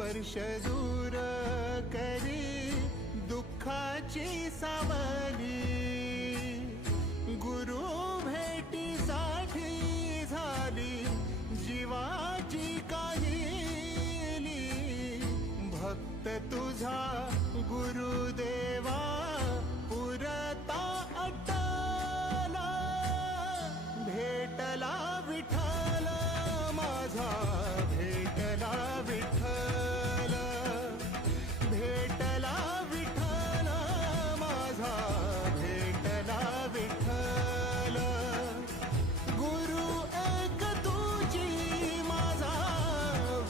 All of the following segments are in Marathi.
स्पर्श दूर करी दुःखाची सावली, गुरु भेटीसाठी झाली जीवाची काहिली। भक्त तुझा गुरुदेवा पुरता अटला, भेटला विठ्ठल माझा, भेटला विठ्ठल, भेटला विठ्ठल माझा, भेटला विठ्ठल। गुरु एक तुझी माझा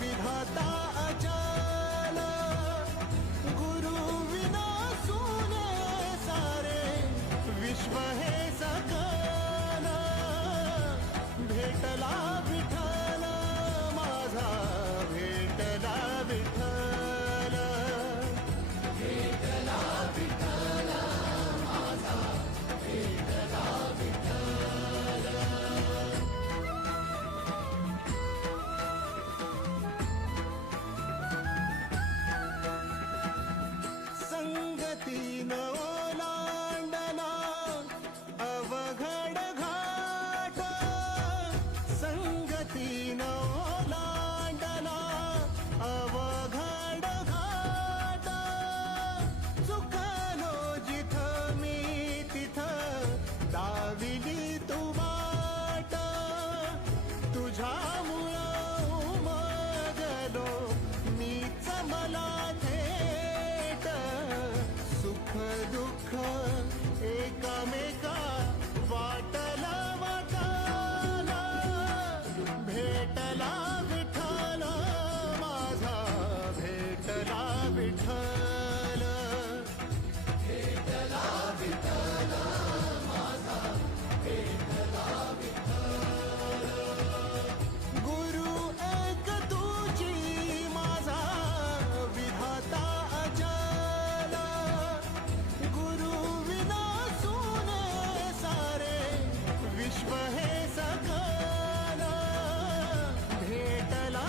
विधाता अचल, गुरु विना सुने सारे विश्व हे सकल। भेटला विठ्ठल माझा, भेटला विठ्ठल, भेटला विठ्ठल माझा, भेटला विठ्ठल। संगतीन ओलांडला अवघड घाट, संगतीन ओलांडला अवघड घाट। चुकलो जिथं मी तिथं दाविली तू वाट, तुझ्यामुळं उमगलो मीच मला थेट। सुख दुःख एकामेका वाटला वाटाला, भेटला विठ्ठल माझा, भेटला विठ्ठल, भेटला विठ्ठल माझा, भेटला विठ्ठल। गुरु एक तुझी माझा विधाता अचल, गुरु विना सुने सारे विश्व हे सकल। भेटला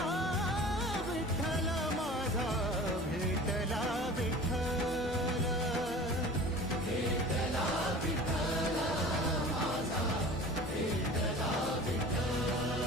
विठ्ठल माझा, भेटला विठ्ठल, भेटला विठ्ठल माझा, भेटला विठ्ठल।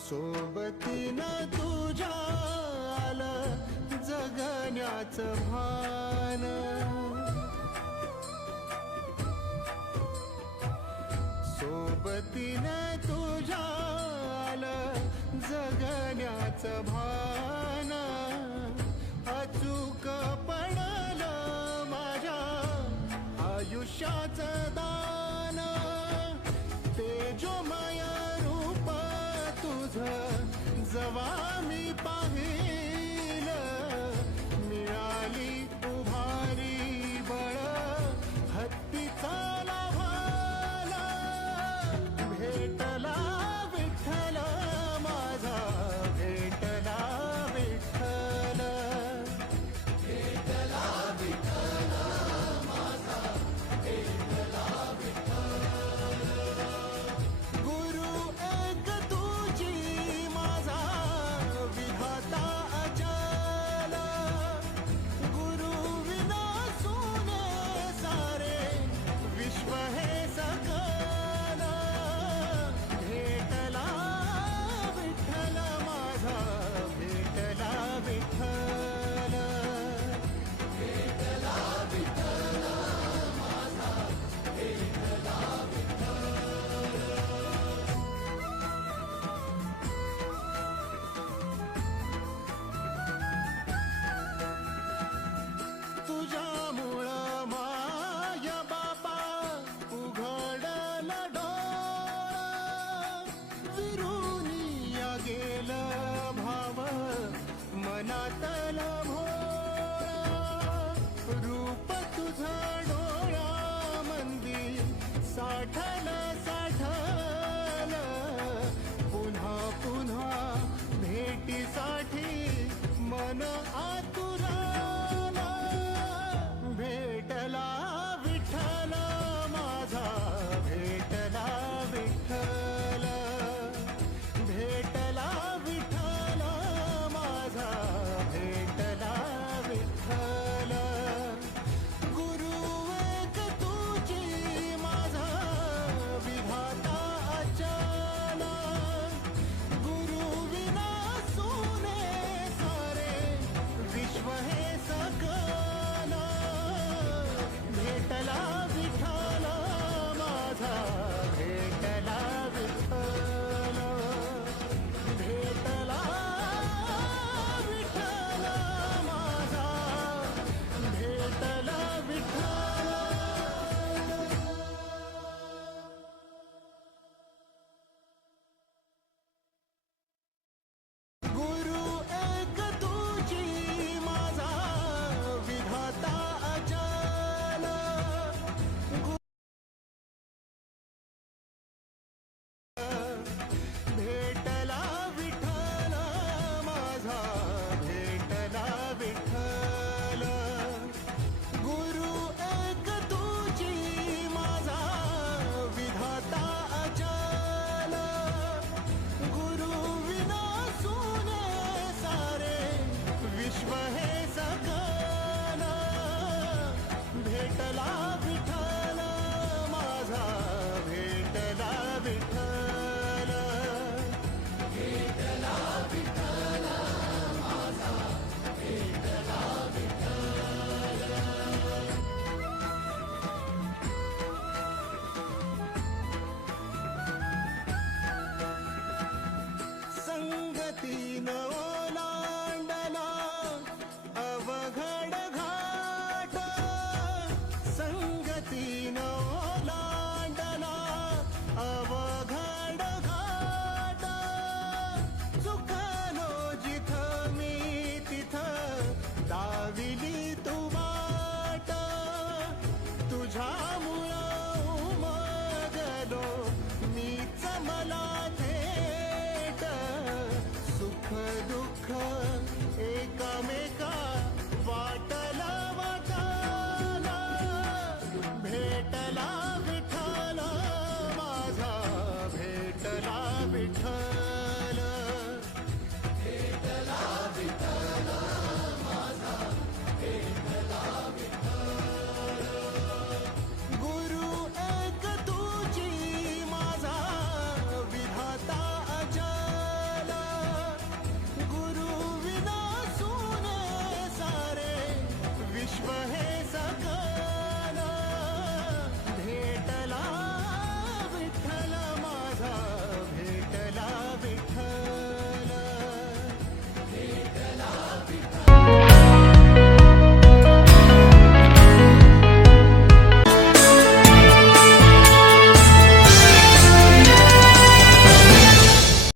सोबतीनं तुझ्या आलं जगण्याचं भान, सोबतीनं तुझ्या आलं जगण्याचं भान।